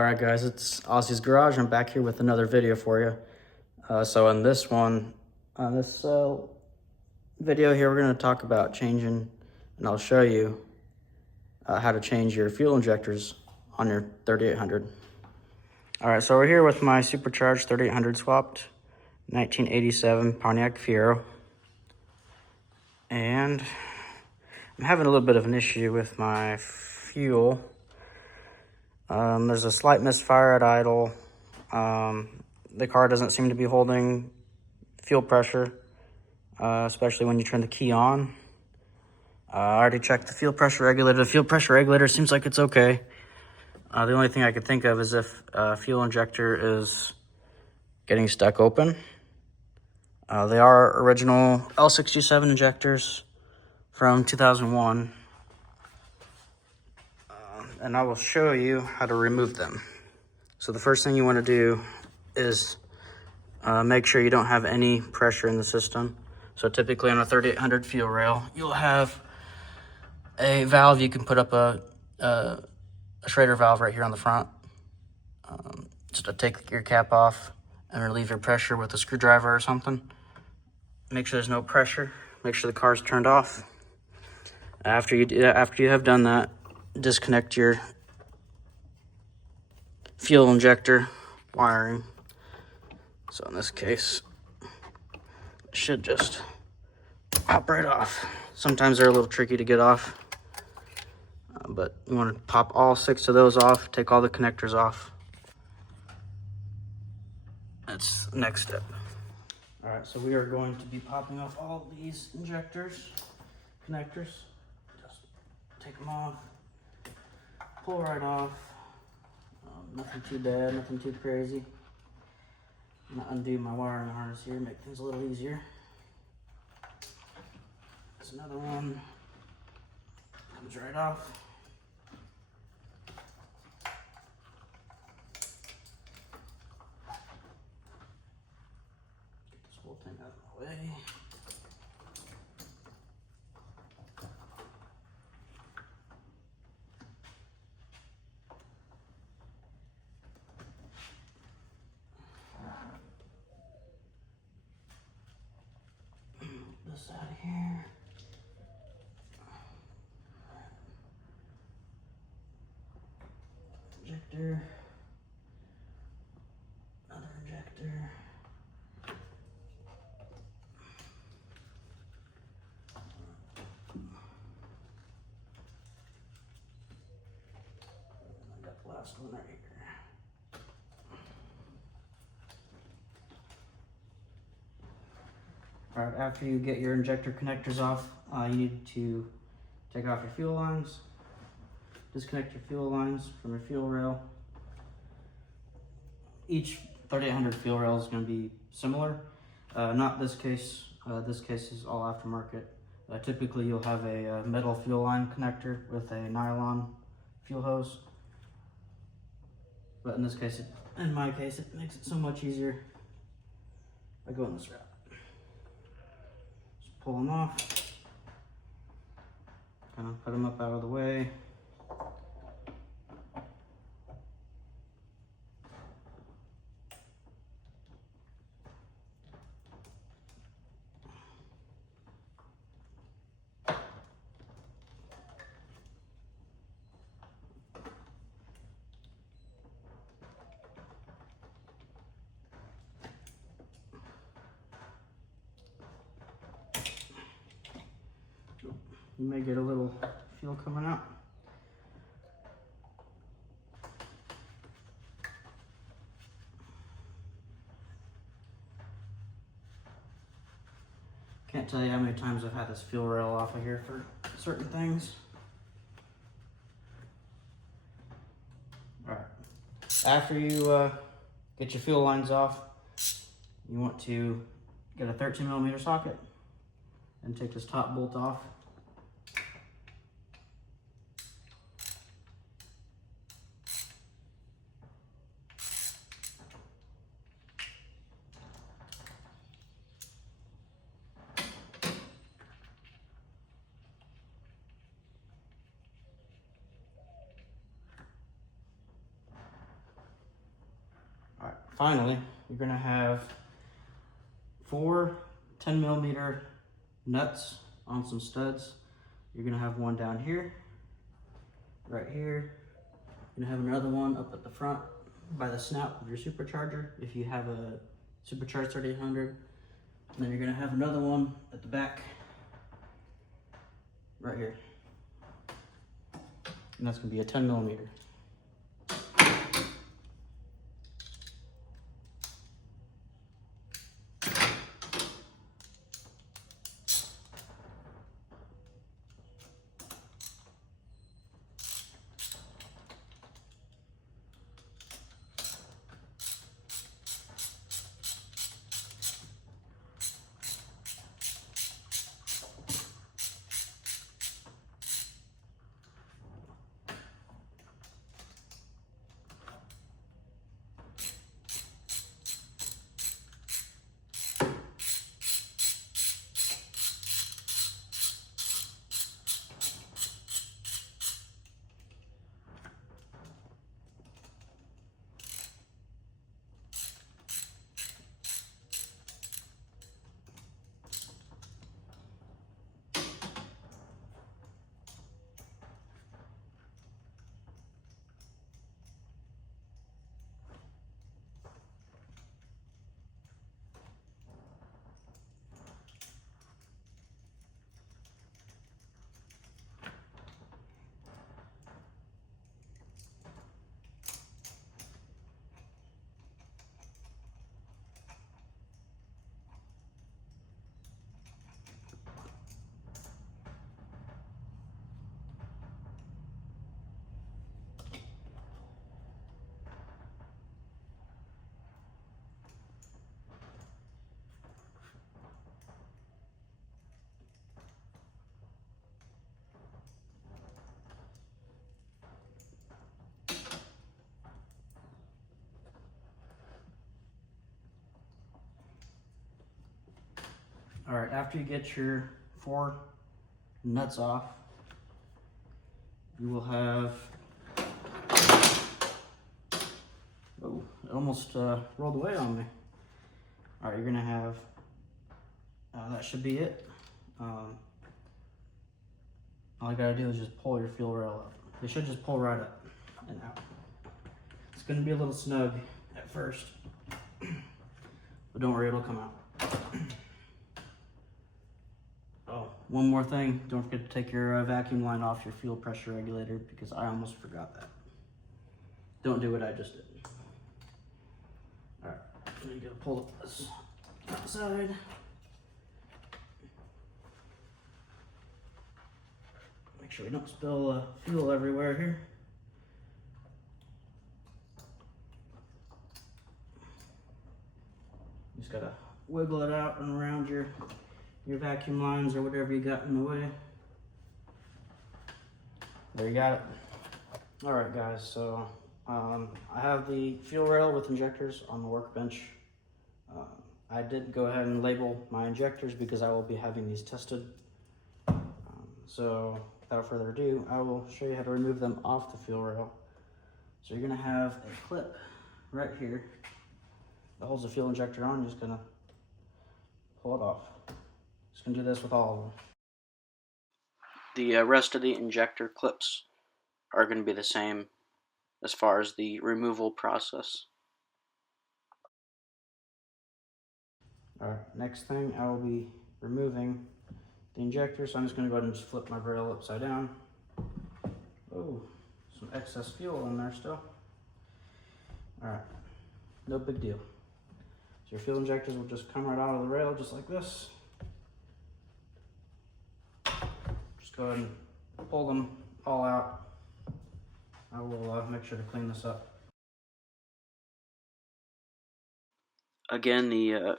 Alright guys, it's Ozzy's Garage. I'm back here with another video for you. So in this video here, we're going to talk about changing, and I'll show you how to change your fuel injectors on your 3800. Alright, so we're here with my supercharged 3800 swapped 1987 Pontiac Fiero. And I'm having a little bit of an issue with my fuel. There's a slight misfire at idle. The car doesn't seem to be holding fuel pressure, especially when you turn the key on. I already checked the fuel pressure regulator. The fuel pressure regulator seems like it's okay. The only thing I could think of is if a fuel injector is getting stuck open. They are original L67 injectors from 2001. And I will show you how to remove them. So the first thing you want to do is make sure you don't have any pressure in the system. So typically on a 3800 fuel rail, you'll have a valve. You can put up a Schrader valve right here on the front. Just to take your cap off and relieve your pressure with a screwdriver or something. Make sure there's no pressure. Make sure the car's turned off. After you have done that, disconnect your fuel injector wiring. So in this case, it should just pop right off. Sometimes they're a little tricky to get off, but you want to pop all 6 of those off, take all the connectors off. That's the next step. All right, so we are going to be popping off all these connectors. Just take them off, pull right off. Nothing too bad, nothing too crazy. I'm gonna undo my wiring harness here, make things a little easier. There's another one. Comes right off. Get this whole thing out of the way. This out of here. Injector. Another injector. I got the last one right here. All right, after you get your injector connectors off, you need to take off your fuel lines, disconnect your fuel lines from your fuel rail. Each 3800 fuel rail is going to be similar. Not this case. This case is all aftermarket. Typically, you'll have a metal fuel line connector with a nylon fuel hose. But in this case, in my case, it makes it so much easier by going this route. Pull them off, kind of put them up out of the way. You may get a little fuel coming out. Can't tell you how many times I've had this fuel rail off of here for certain things. All right. After you get your fuel lines off, you want to get a 13mm socket and take this top bolt off. finally, you're gonna have 4 10mm nuts on some studs. You're gonna have one down here, right here. You're gonna have another one up at the front by the snout of your supercharger if you have a supercharged 3800. And then you're gonna have another one at the back, right here. And that's gonna be a 10mm. All right, after you get your 4 nuts off, you will have, oh, it almost rolled away on me. All right, you're gonna have, that should be it. All you gotta do is just pull your fuel rail up. They should just pull right up and out. It's gonna be a little snug at first, but don't worry, it'll come out. Oh, one more thing, don't forget to take your vacuum line off your fuel pressure regulator because I almost forgot that. Don't do what I just did. All right, now you gotta pull this outside. Make sure we don't spill fuel everywhere here. Just gotta wiggle it out and around your vacuum lines or whatever you got in the way. There you got it. All right, guys, so I have the fuel rail with injectors on the workbench. I did go ahead and label my injectors because I will be having these tested. So without further ado, I will show you how to remove them off the fuel rail. So you're gonna have a clip right here that holds the fuel injector on. You're just gonna pull it off. Just gonna do this with all of them. The rest of the injector clips are gonna be the same as far as the removal process. Alright, next thing I will be removing the injector, so I'm just gonna go ahead and just flip my rail upside down. Oh, some excess fuel in there still. Alright, no big deal. So your fuel injectors will just come right out of the rail just like this. Just go ahead and pull them all out. I will make sure to clean this up. Again, the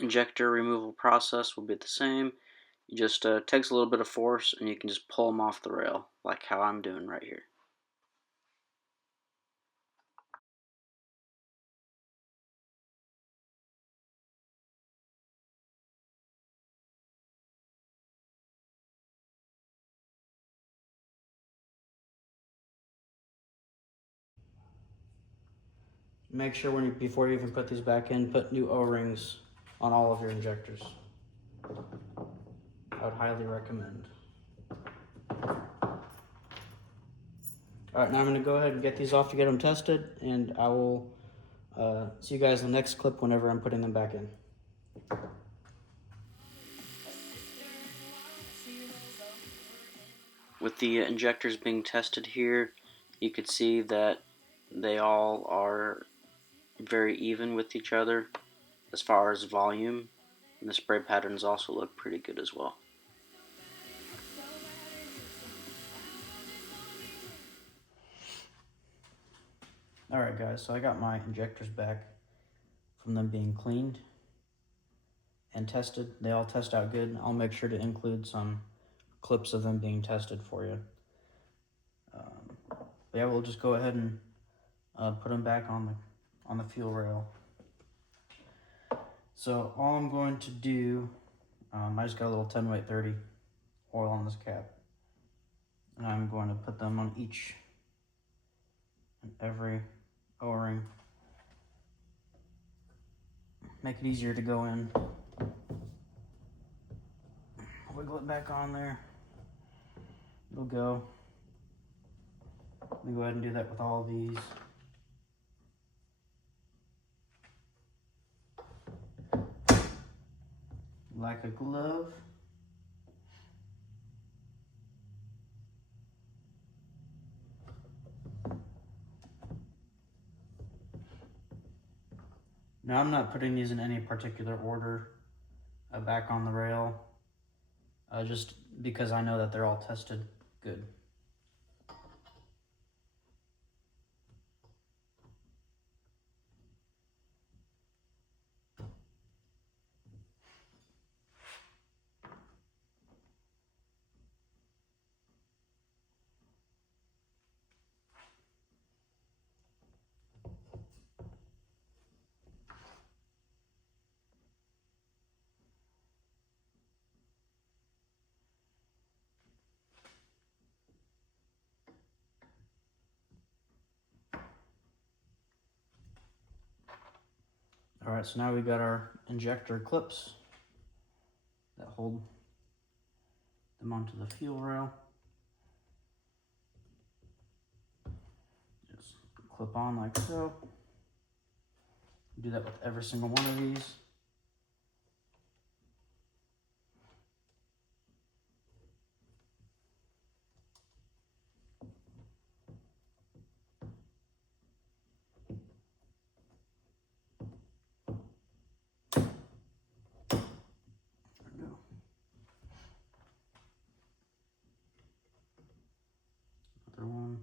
injector removal process will be the same. It just takes a little bit of force and you can just pull them off the rail like how I'm doing right here. make sure before you even put these back in, put new O-rings on all of your injectors. I would highly recommend. All right, now I'm going to go ahead and get these off to get them tested, and I will see you guys in the next clip whenever I'm putting them back in. With the injectors being tested here, you could see that they all are very even with each other as far as volume, and the spray patterns also look pretty good as well. Alright guys, so I got my injectors back from them being cleaned and tested. They all test out good. I'll make sure to include some clips of them being tested for you. But yeah, we'll just go ahead and put them back on the fuel rail. So all I'm going to do, I just got a little 10 weight 30 oil on this cap, and I'm going to put them on each and every O-ring. Make it easier to go in. Wiggle it back on there. It'll go. Let me go ahead and do that with all of these. Like a glove. Now I'm not putting these in any particular order back on the rail, just because I know that they're all tested good. All right, so now we got our injector clips that hold them onto the fuel rail. Just clip on like so. Do that with every single one of these. There we go. Another one.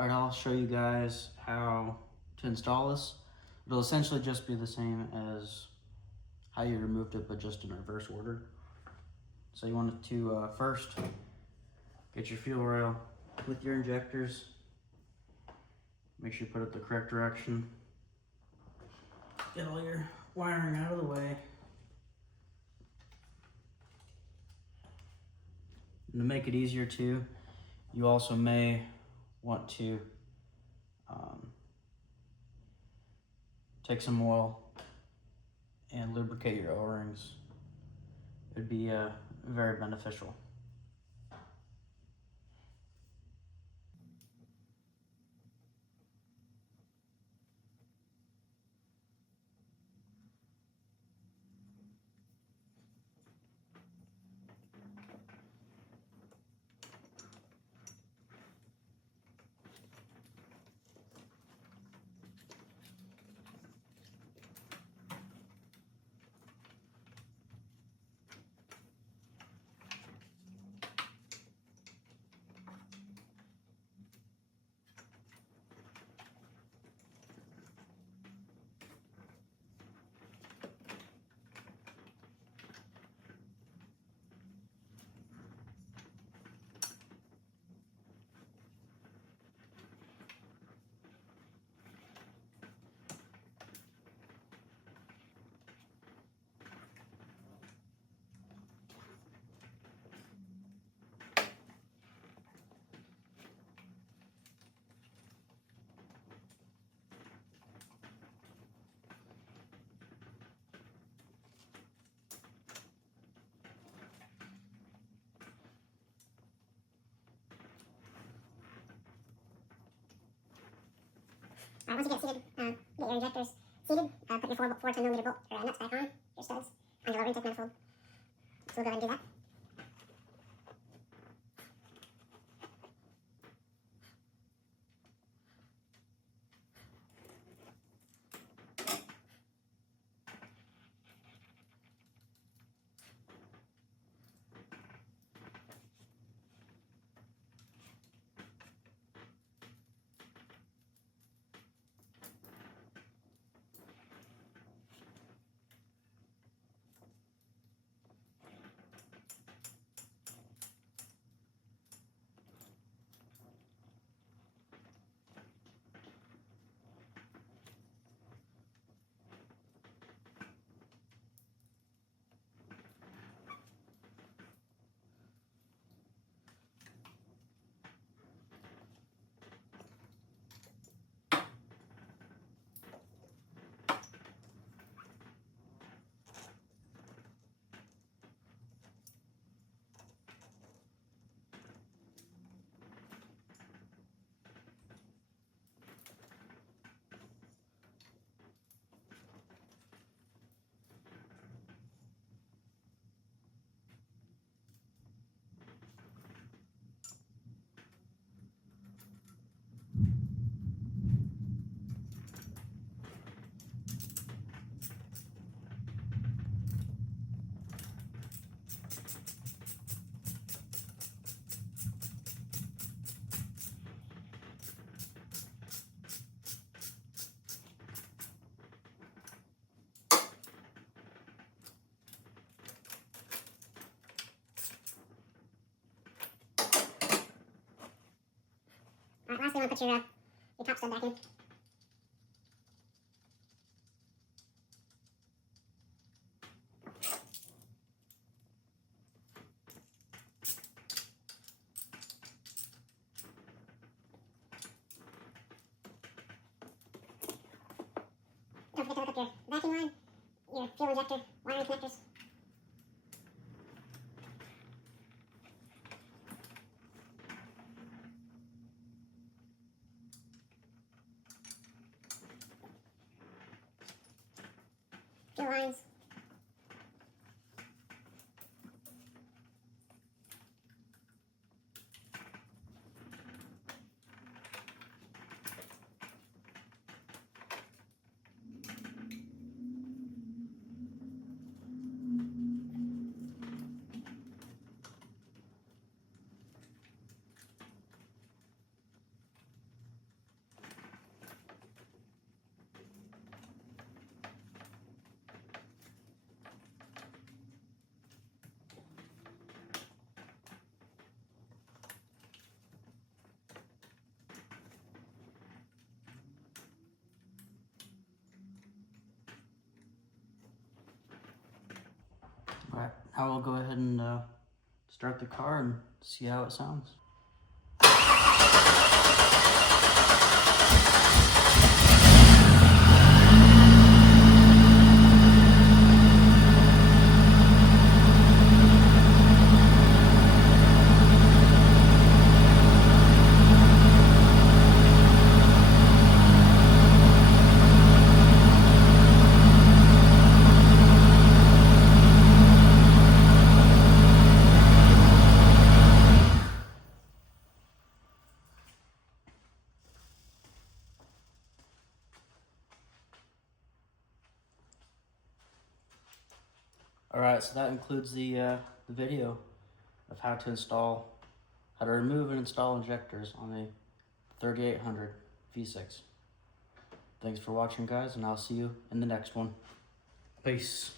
All right, I'll show you guys how to install this. It'll essentially just be the same as how you removed it, but just in reverse order. So you want to first get your fuel rail with your injectors. Make sure you put it the correct direction. Get all your wiring out of the way. And to make it easier too, you also may want to take some oil and lubricate your O-rings. It'd be very beneficial. Once you get seated, get your injectors seated, put your 4 10mm bolt or nuts back on, your studs, on your lower intake manifold. So we'll go ahead and do that. Alright, lastly, I'm going to put your top stud back in. Don't forget to hook up your vacuum line, your fuel injector, wiring connectors. Fuel lines. Alright, now we'll go ahead and start the car and see how it sounds. Alright, so that includes the video of how to remove and install injectors on a 3800 V6. Thanks for watching, guys, and I'll see you in the next one. Peace.